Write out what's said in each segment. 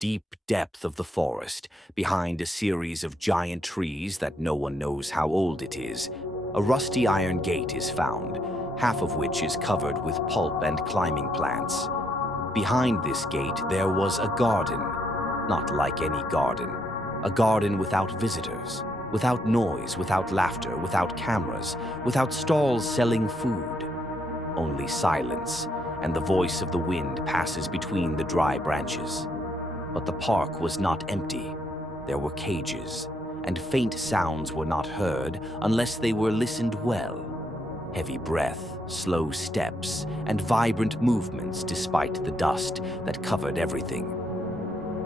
deep depth of the forest, behind a series of giant trees that no one knows how old it is, a rusty iron gate is found, half of which is covered with pulp and climbing plants. Behind this gate there was a garden, not like any garden, a garden without visitors, without noise, without laughter, without cameras, without stalls selling food. Only silence, and the voice of the wind passes between the dry branches. But the park was not empty. There were cages, and faint sounds were not heard unless they were listened well. Heavy breath, slow steps, and vibrant movements despite the dust that covered everything.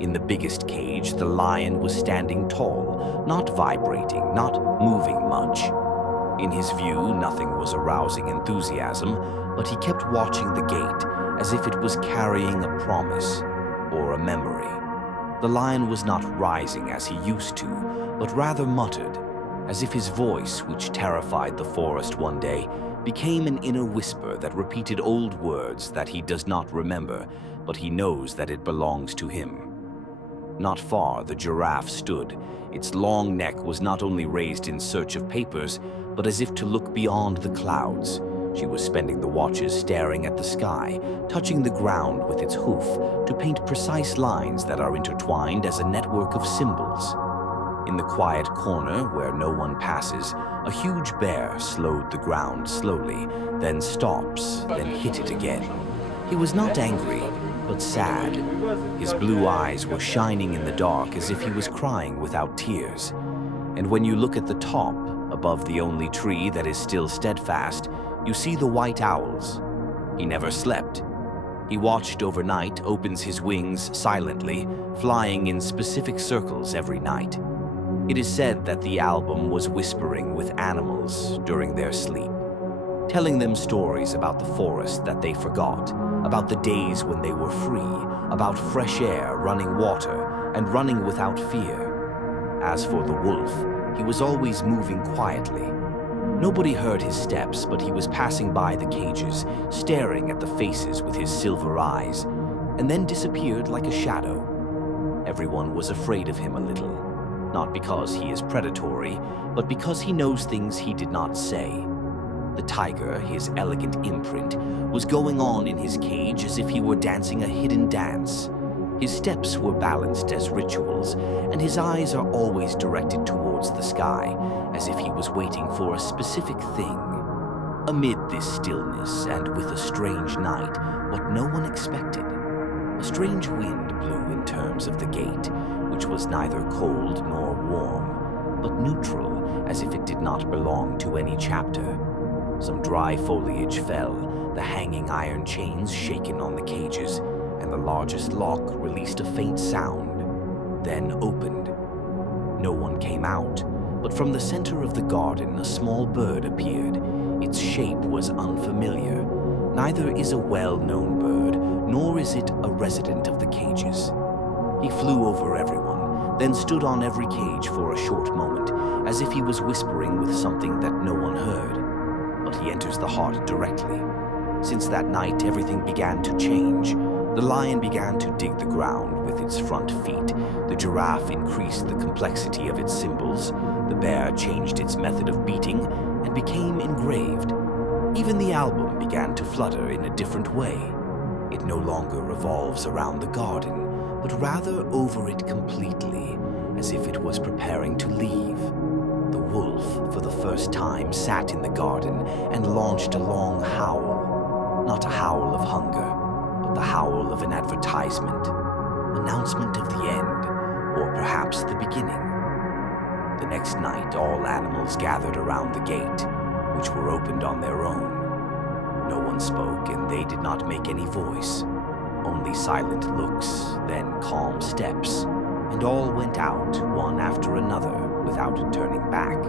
In the biggest cage, the lion was standing tall, not vibrating, not moving much. In his view, nothing was arousing enthusiasm, but he kept watching the gate as if it was carrying a promise or a memory. The lion was not rising as he used to, but rather muttered, as if his voice, which terrified the forest one day, became an inner whisper that repeated old words that he does not remember, but he knows that it belongs to him. Not far, the giraffe stood. Its long neck was not only raised in search of papers, but as if to look beyond the clouds. She was spending the watches staring at the sky, touching the ground with its hoof to paint precise lines that are intertwined as a network of symbols. In the quiet corner where no one passes, a huge bear slowed the ground slowly, then stops, then hit it again. He was not angry, but sad. His blue eyes were shining in the dark as if he was crying without tears. And when you look at the top, above the only tree that is still steadfast, you see the white owls. He never slept. He watched overnight, opens his wings silently, flying in specific circles every night. It is said that the album was whispering with animals during their sleep, telling them stories about the forest that they forgot, about the days when they were free, about fresh air, running water, and running without fear. As for the wolf, he was always moving quietly. Nobody heard his steps, but he was passing by the cages, staring at the faces with his silver eyes, and then disappeared like a shadow. Everyone was afraid of him a little, not because he is predatory, but because he knows things he did not say. The tiger, his elegant imprint, was going on in his cage as if he were dancing a hidden dance. His steps were balanced as rituals, and his eyes are always directed towards the sky, as if he was waiting for a specific thing. Amid this stillness, and with a strange night, what no one expected, a strange wind blew in terms of the gate, which was neither cold nor warm, but neutral, as if it did not belong to any chapter. Some dry foliage fell, the hanging iron chains shaken on the cages, and the largest lock released a faint sound, then opened. No one came out, but from the center of the garden a small bird appeared. Its shape was unfamiliar. Neither is a well-known bird, nor is it a resident of the cages. He flew over everyone, then stood on every cage for a short moment, as if he was whispering with something that no one heard. But he enters the heart directly. Since that night, everything began to change. The lion began to dig the ground with its front feet. The giraffe increased the complexity of its symbols. The bear changed its method of beating and became engraved. Even the album began to flutter in a different way. It no longer revolves around the garden, but rather over it completely, as if it was preparing to leave. The wolf, for the first time, sat in the garden and launched a long howl. Not a howl of hunger, but the howl of an advertisement. Announcement of the end, or perhaps the beginning. The next night, all animals gathered around the gate, which were opened on their own. No one spoke, and they did not make any voice. Only silent looks, then calm steps, and all went out, one after another, without turning back.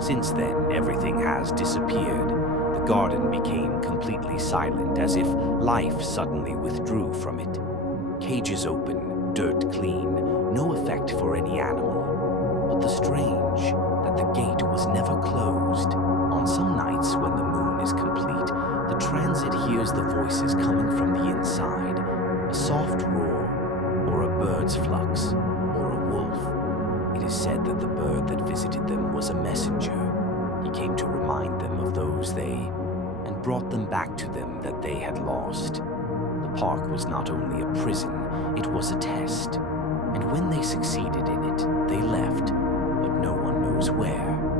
Since then, everything has disappeared. The garden became completely silent, as if life suddenly withdrew from it. Cages open, dirt clean, no effect for any animal. But the strange, that the gate was never closed. On some nights when the moon is complete, the transit hears the voices coming from the inside, a soft roar, or a bird's flux, or a wolf. It is said that the bird that visited them was a messenger. He came to remind them of those and brought them back to them that they had lost. The park was not only a prison, it was a test. And when they succeeded in it, they left, but no one knows where.